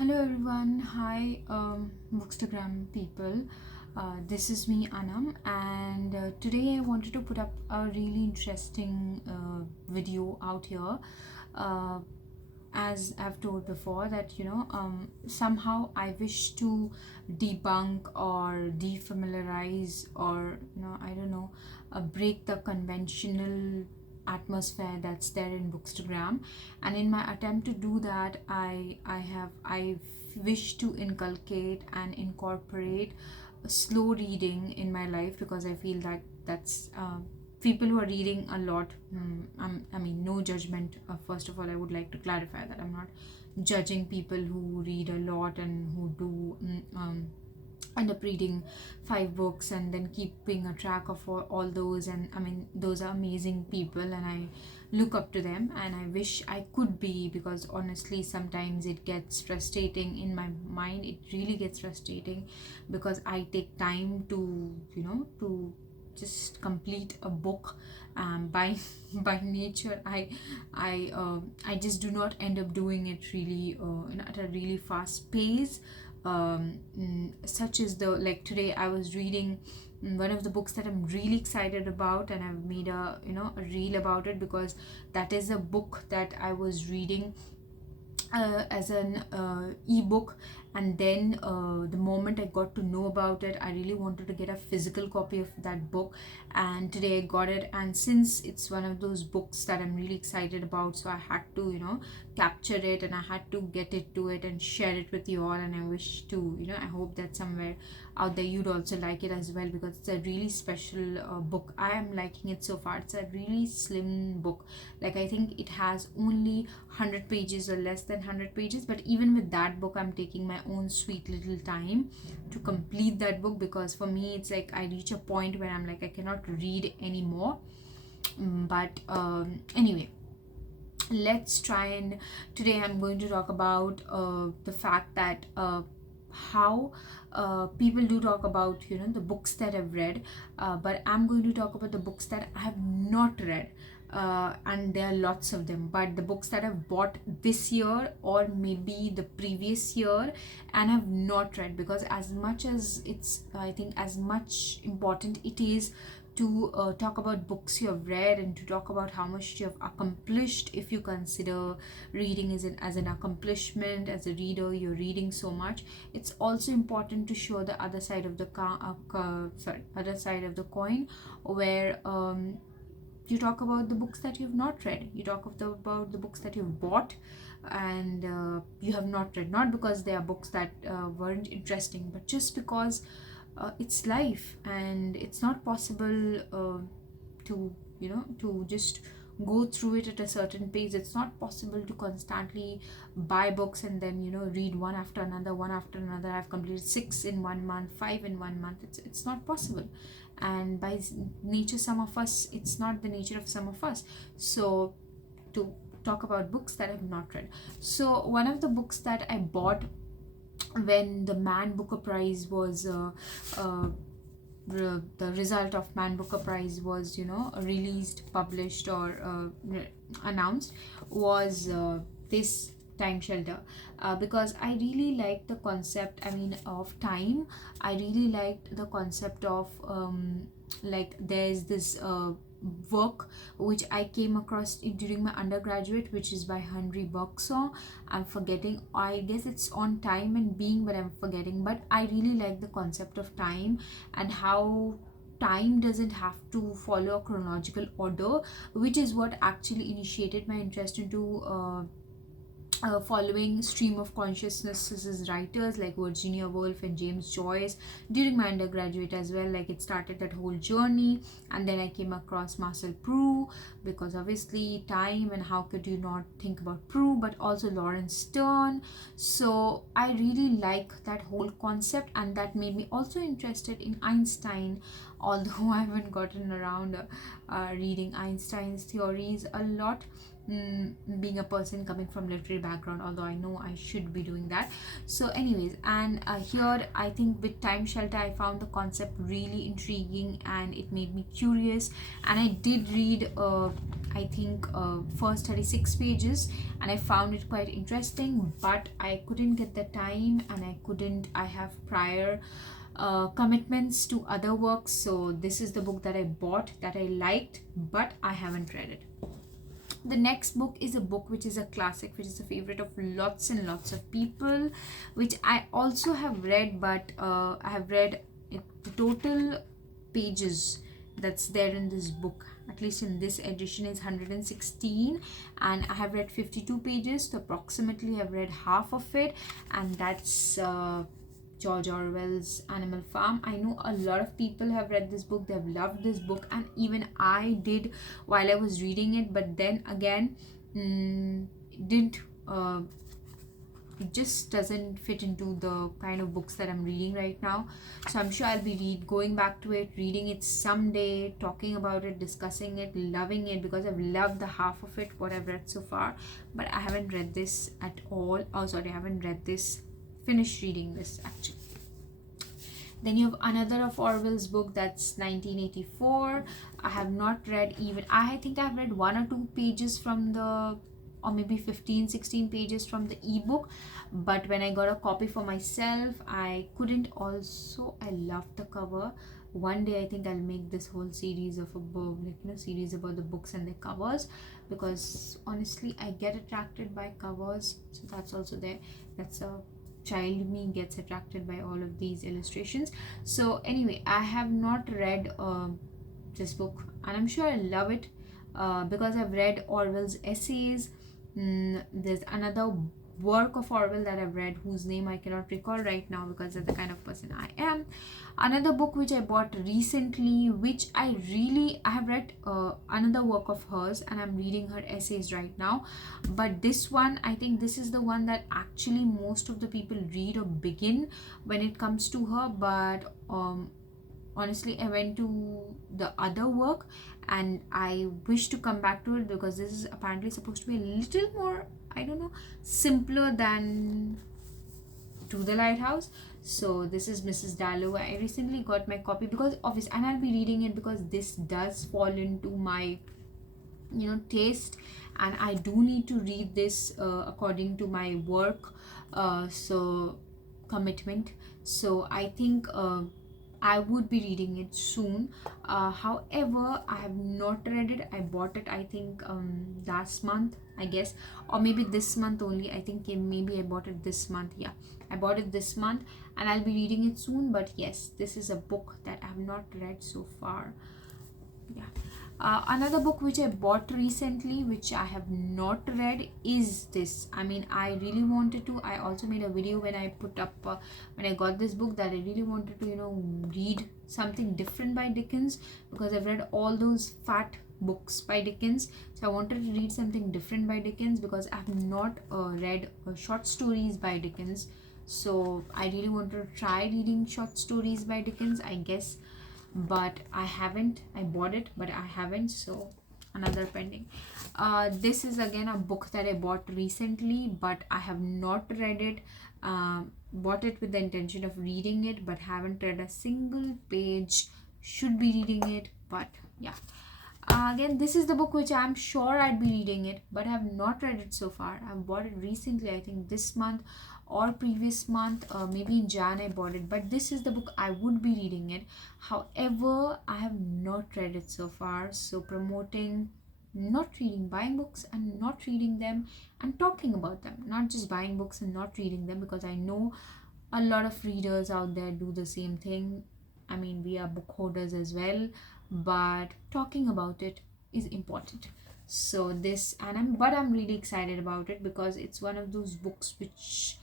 Hello everyone, hi bookstagram people. This is me Anam, and today I wanted to put up a really interesting video out here. Uh, as I've told before, that somehow I wish to debunk or defamiliarize, or I don't know, break the conventional atmosphere that's there in bookstagram. And in my attempt to do that, I wish to inculcate and incorporate slow reading in my life, because I feel that that's people who are reading a lot. I mean, no judgment. First of all, I would like to clarify that I'm not judging people who read a lot and who do end up reading 5 books and then keeping a track of all those. And I mean, those are amazing people and I look up to them, and I wish I could be, because honestly sometimes it gets frustrating in my mind. It really gets frustrating because I take time to just complete a book. By by nature, I just do not end up doing it really at a really fast pace. Such as the, like, today I was reading one of the books that I'm really excited about, and I've made a reel about it, because that is a book that I was reading as an ebook. And then the moment I got to know about it, I really wanted to get a physical copy of that book, and today I got it. And since it's one of those books that I'm really excited about, so I had to capture it, and I had to get it to it and share it with you all. And I wish to I hope that somewhere out there you'd also like it as well, because it's a really special book. I am liking it so far. It's a really slim book. Like, I think it has only 100 pages or less than 100 pages, but even with that book I'm taking my own sweet little time to complete that book, because for me it's like I reach a point where I'm like, I cannot read anymore. But anyway, let's try. And today I'm going to talk about the fact that how people do talk about the books that I've read, but I'm going to talk about the books that I have not read. And there are lots of them, but the books that I've bought this year or maybe the previous year and have not read, because as much as it's, I think, as much important it is to talk about books you have read, and to talk about how much you have accomplished, if you consider reading as an accomplishment. As a reader, you're reading so much. It's also important to show the other side of the other side of the coin, where you talk about the books that you've not read. You talk about the books that you've bought and you have not read, not because they are books that weren't interesting, but just because it's life, and it's not possible to just go through it at a certain pace. It's not possible to constantly buy books and then read one after another, one after another. I've completed 6 in 1 month, 5 in 1 month. It's not possible. And by nature, some of us, it's not the nature of some of us. So to talk about books that I've not read, so one of the books that I bought when the Man Booker Prize was the result of Man Booker Prize was released, published, or announced, was this Time Shelter, because I really liked the concept, I mean, of time. I really liked the concept of like, there's this work which I came across during my undergraduate, which is by Henry Bergson. I'm forgetting, I guess it's On Time and Being, but I'm forgetting. But I really like the concept of time, and how time doesn't have to follow a chronological order, which is what actually initiated my interest into following stream of consciousnesses writers like Virginia Woolf and James Joyce during my undergraduate as well. Like, it started that whole journey, and then I came across Marcel Proust, because obviously time, and how could you not think about Proust, but also Lawrence Stern. So I really like that whole concept, and that made me also interested in Einstein, although I haven't gotten around reading Einstein's theories a lot. being a person coming from literary background, although I know I should be doing that. So anyways, and here I think with Time Shelter I found the concept really intriguing and it made me curious, and I did read I think first 36 pages and I found it quite interesting, but I couldn't get the time and I have prior commitments to other works. So this is the book that I bought that I liked, but I haven't read it. The next book is a book which is a classic, which is a favorite of lots and lots of people, which I also have read, but I have read the total pages that's there in this book, at least in this edition, is 116, and I have read 52 pages, so approximately I've read half of it, and that's George Orwell's Animal Farm. I know a lot of people have read this book, they've loved this book, and even I did while I was reading it, but then again it just doesn't fit into the kind of books that I'm reading right now. So I'm sure I'll be going back to it, reading it someday, talking about it, discussing it, loving it, because I've loved the half of it what I've read so far, but I haven't read this at all. Oh sorry, I haven't read this, finished reading this actually. Then you have another of Orwell's book, that's 1984. I have not read even, I think I've read 1 or 2 pages from the, or maybe 15-16 pages from the ebook, but when I got a copy for myself I couldn't. Also I love the cover. One day I think I'll make this whole series of a book, series about the books and their covers, because honestly I get attracted by covers, so that's also there. That's a child me gets attracted by all of these illustrations. So anyway, I have not read this book, and I'm sure I'll love it because I've read Orwell's essays. There's another work of Orwell that I've read whose name I cannot recall right now because that's the kind of person I am. Another book which I bought recently, which I have read another work of hers, and I'm reading her essays right now, but this one, I think this is the one that actually most of the people read or begin when it comes to her, but honestly I went to the other work and I wish to come back to it because this is apparently supposed to be a little more, I don't know, simpler than To the Lighthouse. So this is Mrs. Dallow. I recently got my copy because obviously, and I'll be reading it because this does fall into my taste, and I do need to read this according to my work so commitment. So I think I would be reading it soon. However, I have not read it. I bought it I think last month, I guess, or maybe this month only. I think maybe I bought it this month. Yeah, I bought it this month and I'll be reading it soon. But yes, this is a book that I have not read so far. Yeah. Another book which I bought recently, which I have not read, is this. I mean, I really wanted to. I also made a video when I put up when I got this book that I really wanted to read something different by Dickens, because I've read all those fat books by Dickens. So I wanted to read something different by Dickens because I have not read short stories by Dickens. So I really wanted to try reading short stories by Dickens, I guess, but I haven't. I bought it but I haven't, so another pending. This is again a book that I bought recently but I have not read it. Bought it with the intention of reading it but haven't read a single page. Should be reading it, but yeah. Again, this is the book which I'm sure I'd be reading it, but I have not read it so far. I've bought it recently, I think this month or previous month, maybe in Jan I bought it, but this is the book I would be reading it. However, I have not read it so far, so promoting not reading, buying books and not reading them and talking about them, not just buying books and not reading them, because I know a lot of readers out there do the same thing. I mean, we are book hoarders as well, but talking about it is important. So this, and I'm really excited about it because it's one of those books which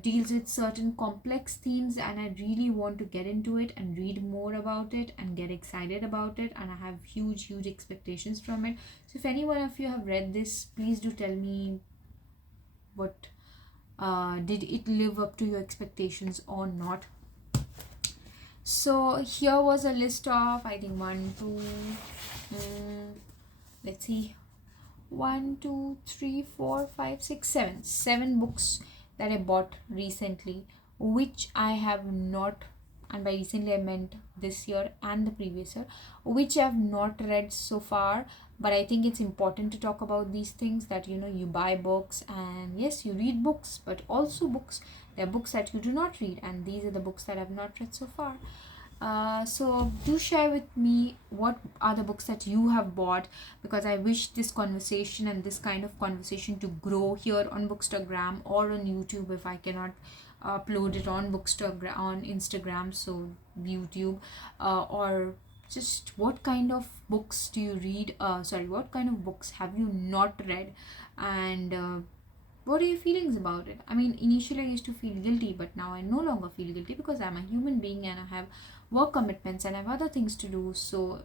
deals with certain complex themes, and I really want to get into it and read more about it and get excited about it, and I have huge expectations from it. So if any one of you have read this, please do tell me what did it live up to your expectations or not. So here was a list of, I think, let's see, one, two, three, four, five, six, seven books that I bought recently, which I have not, and by recently I meant this year and the previous year, which I have not read so far. But I think it's important to talk about these things, that you buy books, and yes, you read books, but also books, there are books that you do not read, and these are the books that I've not read so far. So do share with me what are the books that you have bought, because I wish this conversation and this kind of conversation to grow here on Bookstagram or on YouTube if I cannot upload it on Bookstagram on Instagram, so YouTube, or just what kind of books do you read? What kind of books have you not read, and what are your feelings about it? I mean, initially I used to feel guilty, but now I no longer feel guilty because I'm a human being and I have work commitments and I have other things to do. So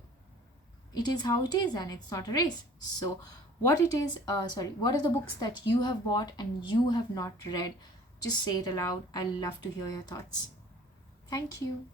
it is how it is, and it's not a race. So what are the books that you have bought and you have not read? Just say it aloud. I love to hear your thoughts. Thank you.